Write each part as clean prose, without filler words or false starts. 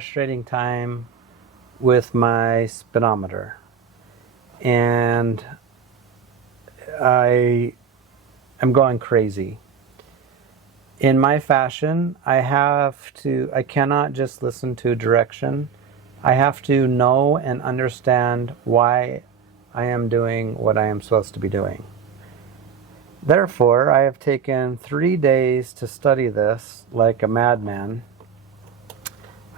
frustrating time with my speedometer, and I am going crazy. In my fashion, I cannot just listen to direction. I have to know and understand why I am doing what I am supposed to be doing. Therefore, I have taken 3 days to study this like a madman.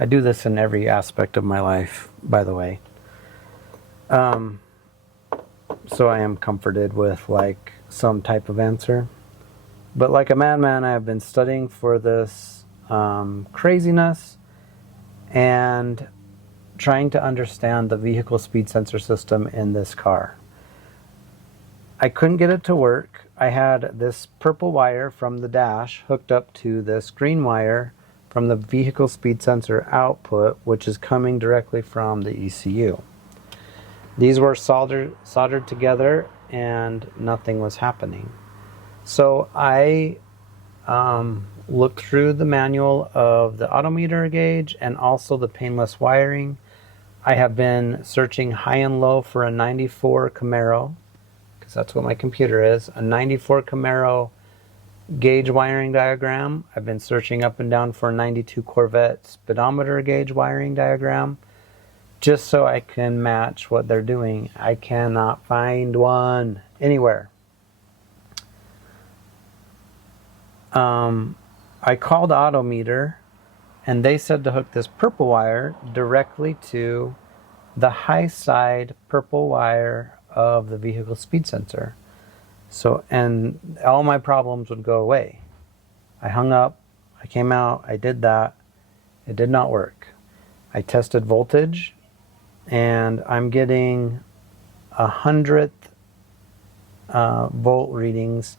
I do this in every aspect of my life, by the way. So I am comforted with like some type of answer. But like a madman, I have been studying for this craziness and trying to understand the vehicle speed sensor system in this car. I couldn't get it to work. I had this purple wire from the dash hooked up to this green wire from the vehicle speed sensor output, which is coming directly from the ECU. These were soldered together and nothing was happening. So I looked through the manual of the odometer gauge and also the painless wiring. I have been searching high and low for a 94 Camaro, because that's what my computer is, a 94 Camaro gauge wiring diagram. I've been searching up and down for a 92 Corvette speedometer gauge wiring diagram, just so I can match what they're doing. I cannot find one anywhere. I called Autometer and they said to hook this purple wire directly to the high side purple wire of the vehicle speed sensor. So, and all my problems would go away. I hung up, I came out, I did that. It did not work. I tested voltage and I'm getting 100th volt readings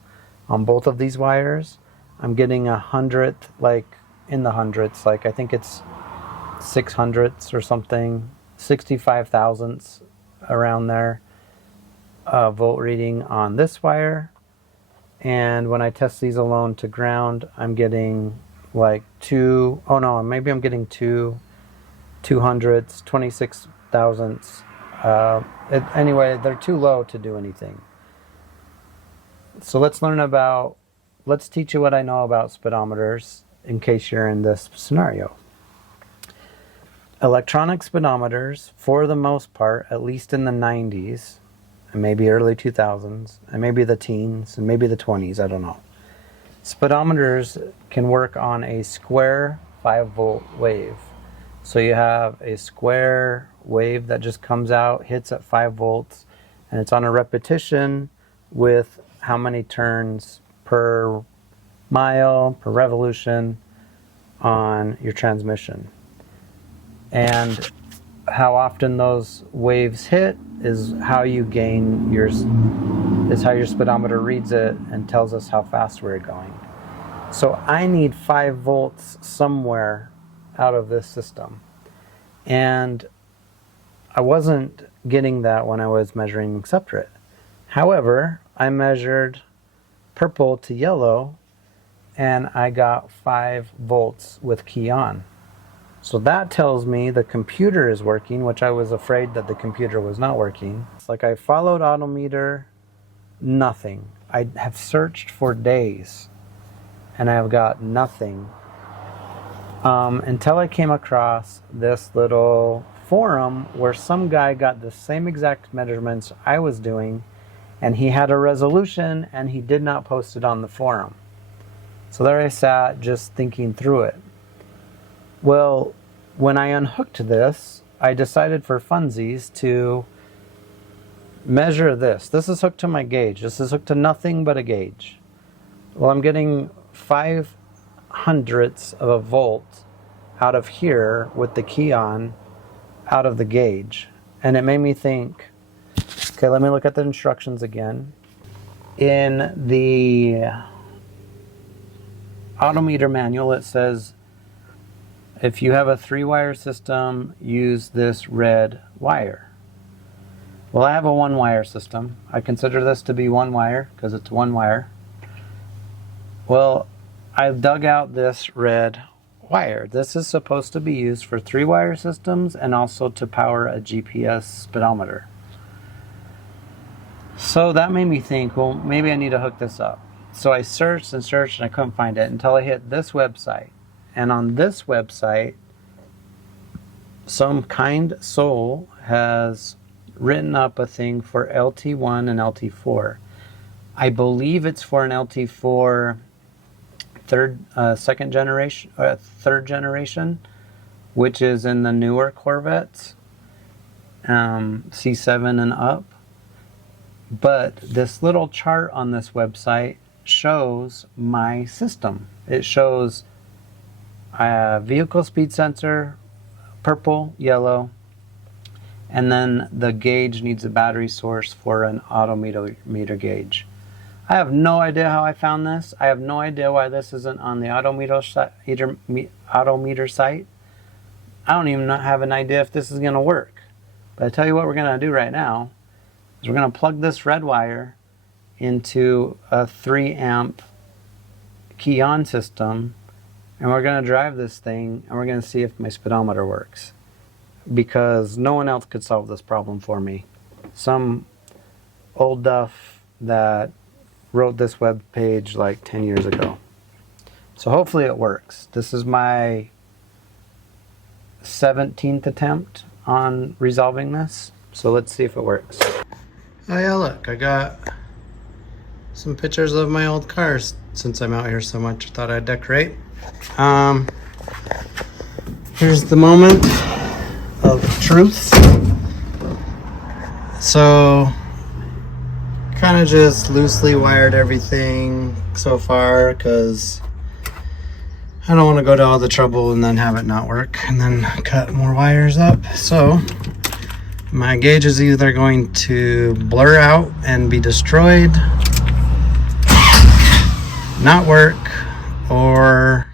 on both of these wires. I'm getting 100th, like in the hundreds, like I think it's 600ths or something, 65 thousandths around there, volt reading on this wire. And when I test these alone to ground, I'm getting like maybe I'm getting 200ths, 26 thousandths. Anyway, they're too low to do anything. So let's teach you what I know about speedometers in case you're in this scenario. Electronic speedometers, for the most part, at least in the 90s, and maybe early 2000s, and maybe the teens, and maybe the 20s, I don't know. Speedometers can work on a square 5-volt wave. So you have a square wave that just comes out, hits at 5 volts, and it's on a repetition with how many turns per mile, per revolution on your transmission. And how often those waves hit is how your speedometer reads it and tells us how fast we're going. So I need 5 volts somewhere out of this system. And I wasn't getting that when I was measuring separate. However, I measured purple to yellow and I got 5 volts with key on. So that tells me the computer is working, which I was afraid that the computer was not working. It's like I followed Autometer, nothing. I have searched for days and I have got nothing until I came across this little forum where some guy got the same exact measurements I was doing, and he had a resolution and he did not post it on the forum. So there I sat just thinking through it. Well, when I unhooked this, I decided for funsies to measure this. This is hooked to my gauge. This is hooked to nothing but a gauge. Well, I'm getting 5/100ths of a volt out of here with the key on out of the gauge. And it made me think, okay, let me look at the instructions again. In the Autometer manual, it says, if you have a 3-wire system, use this red wire. Well, I have a 1-wire system. I consider this to be 1 wire because it's 1 wire. Well, I dug out this red wire. This is supposed to be used for 3-wire systems and also to power a GPS speedometer. So that made me think, well, maybe I need to hook this up. So I searched and searched and I couldn't find it until I hit this website. And on this website, some kind soul has written up a thing for LT1 and LT4. I believe it's for an LT4 third generation, which is in the newer Corvettes, C7 and up. But this little chart on this website shows my system. It shows a vehicle speed sensor, purple, yellow, and then the gauge needs a battery source for an odometer gauge. I have no idea how I found this. I have no idea why this isn't on the odometer site. I don't even have an idea if this is going to work. But I tell you what we're going to do right now is we're going to plug this red wire into a 3 amp key-on system, and we're going to drive this thing and we're going to see if my speedometer works, because no one else could solve this problem for me. Some old duff that wrote this web page like 10 years ago. So hopefully it works. This is my 17th attempt on resolving this, so let's see if it works. Oh yeah, look, I got some pictures of my old cars since I'm out here so much. I thought I'd decorate. Here's the moment of truth. So, kind of just loosely wired everything so far because I don't want to go to all the trouble and then have it not work and then cut more wires up. So, my gauge is either going to blur out and be destroyed, not work, or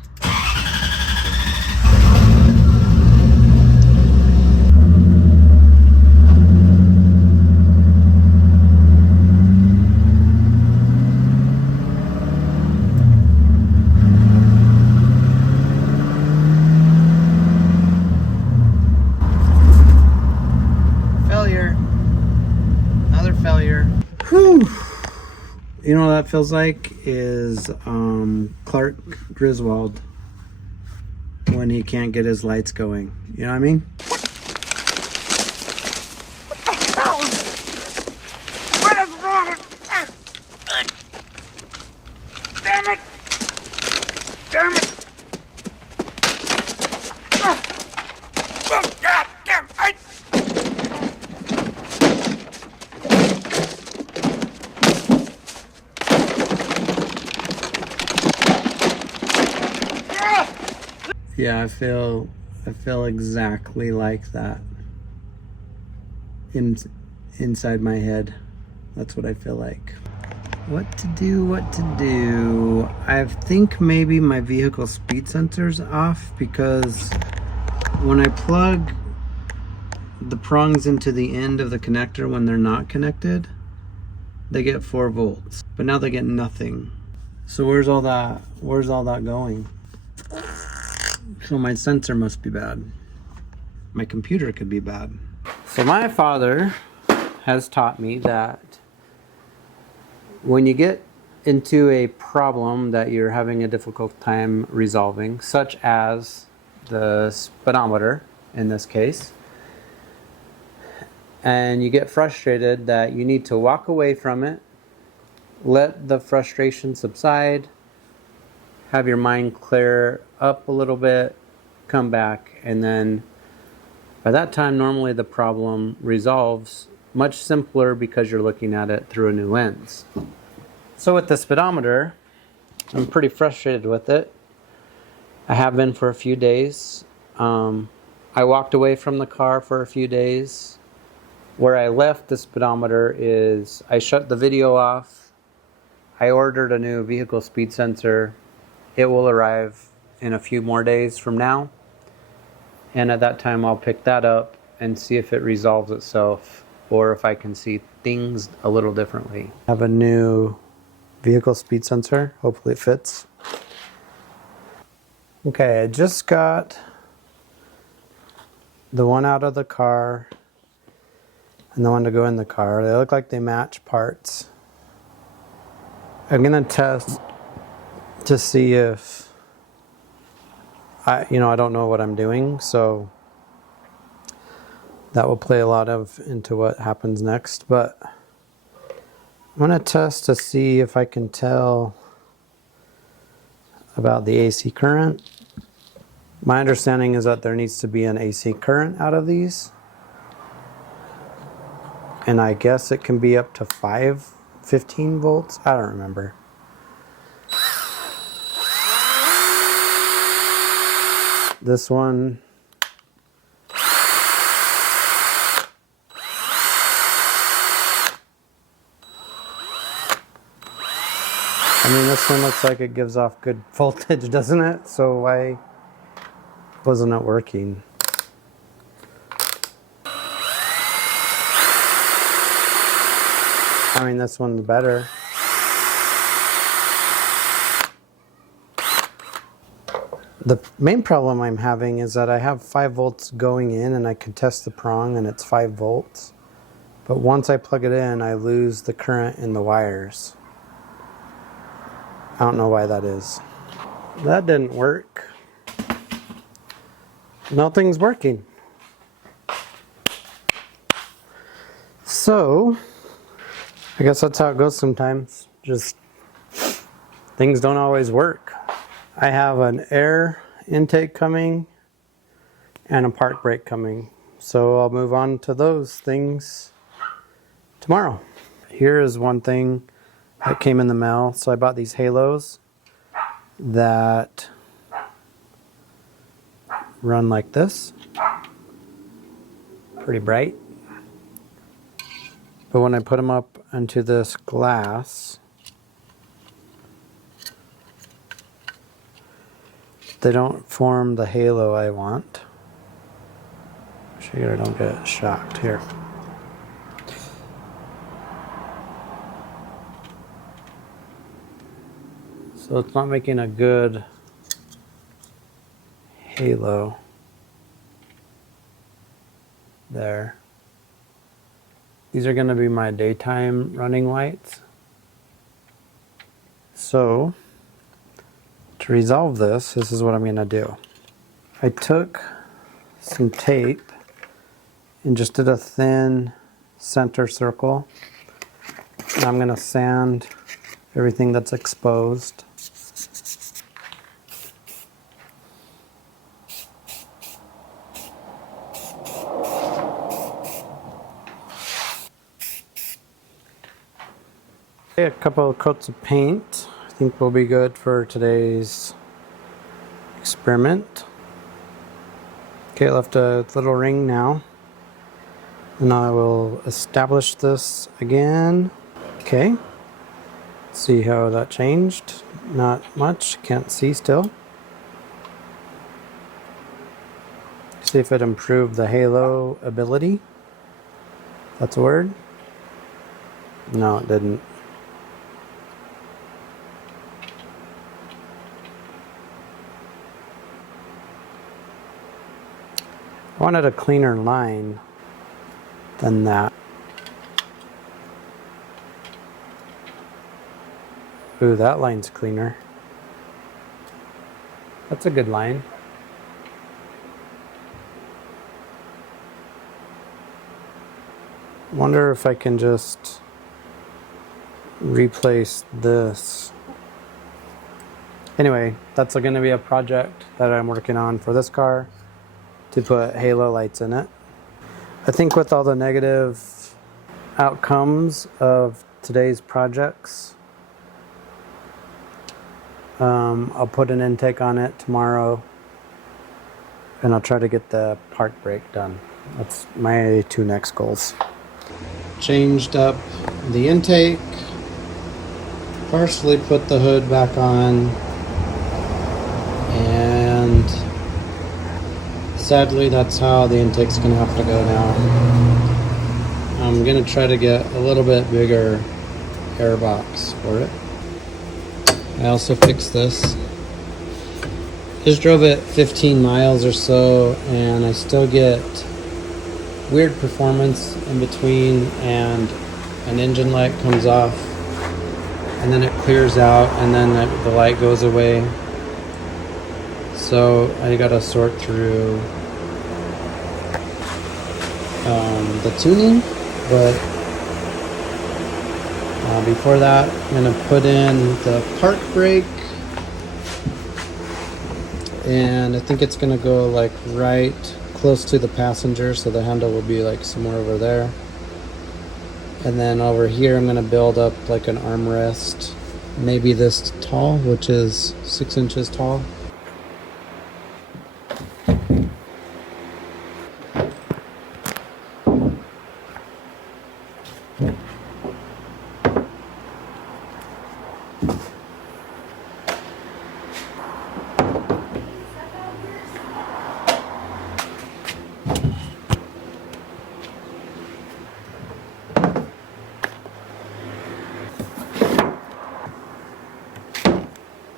failure. Another failure. Whew. You know what that feels like is Clark Griswold when he can't get his lights going. You know what I mean? What is wrong? Damn it! Damn it! Oh, God damn! Yeah, I feel exactly like that inside my head. That's what I feel like. What to do? I think maybe my vehicle speed sensor's off, because when I plug the prongs into the end of the connector when they're not connected, they get 4 volts, but now they get nothing. So where's all that going? So my sensor must be bad. My computer could be bad. So my father has taught me that when you get into a problem that you're having a difficult time resolving, such as the speedometer in this case, and you get frustrated, that you need to walk away from it, let the frustration subside, have your mind clear up a little bit, come back, and then by that time normally the problem resolves much simpler because you're looking at it through a new lens. So with the speedometer, I'm pretty frustrated with it. I have been for a few days. I walked away from the car for a few days. Where I left the speedometer is I shut the video off. I ordered a new vehicle speed sensor. It will arrive in a few more days from now. And at that time I'll pick that up and see if it resolves itself or if I can see things a little differently. I have a new vehicle speed sensor. Hopefully it fits. Okay, I just got the one out of the car and the one to go in the car. They look like they match parts. I'm gonna test to see if I don't know what I'm doing, so that will play a lot into what happens next. But I'm gonna test to see if I can tell about the AC current. My understanding is that there needs to be an AC current out of these. And I guess it can be up to 15 volts. I don't remember. This one. I mean, this one looks like it gives off good voltage, doesn't it? So why wasn't it working? I mean, this one's better. The main problem I'm having is that I have 5 volts going in and I can test the prong and it's 5 volts. But once I plug it in, I lose the current in the wires. I don't know why that is. That didn't work. Nothing's working. So, I guess that's how it goes sometimes. Just things don't always work. I have an air intake coming and a park brake coming. So I'll move on to those things tomorrow. Here is one thing that came in the mail. So I bought these halos that run like this. Pretty bright. But when I put them up into this glass, they don't form the halo I want. Make sure I don't get shocked here. So it's not making a good halo there. These are going to be my daytime running lights. So to resolve this is what I'm going to do. I took some tape and just did a thin center circle. And I'm going to sand everything that's exposed. A couple of coats of paint I think will be good for today's experiment. Okay, I left a little ring now. And I will establish this again. Okay. See how that changed. Not much. Can't see still. See if it improved the halo ability. That's a word. No, it didn't. I wanted a cleaner line than that. Ooh, that line's cleaner. That's a good line. Wonder if I can just replace this. Anyway, that's going to be a project that I'm working on for this car, to put halo lights in it. I think with all the negative outcomes of today's projects, I'll put an intake on it tomorrow and I'll try to get the park brake done. That's my 2 next goals. Changed up the intake, partially put the hood back on, and sadly that's how the intake's gonna have to go now. I'm gonna try to get a little bit bigger air box for it. I also fixed this. Just drove it 15 miles or so, and I still get weird performance in between, and an engine light comes off, and then it clears out, and then the light goes away. So I gotta sort through the tuning, but before that, I'm gonna put in the park brake, and I think it's gonna go like right close to the passenger, so the handle will be like somewhere over there. And then over here, I'm gonna build up like an armrest, maybe this tall, which is 6 inches tall.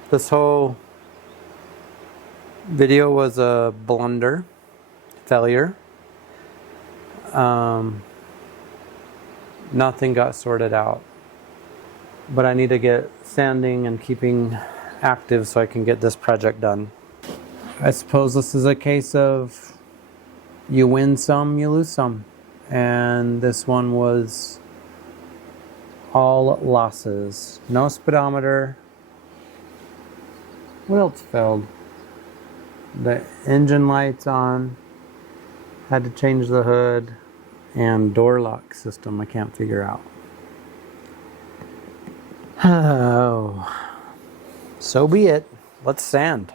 This whole video was a blunder, failure. Nothing got sorted out. But I need to get sanding and keeping active so I can get this project done. I suppose this is a case of you win some, you lose some. And this one was all losses. No speedometer. What else failed? The engine light's on. Had to change the hood. And door lock system I can't figure out. Oh, so be it. Let's sand.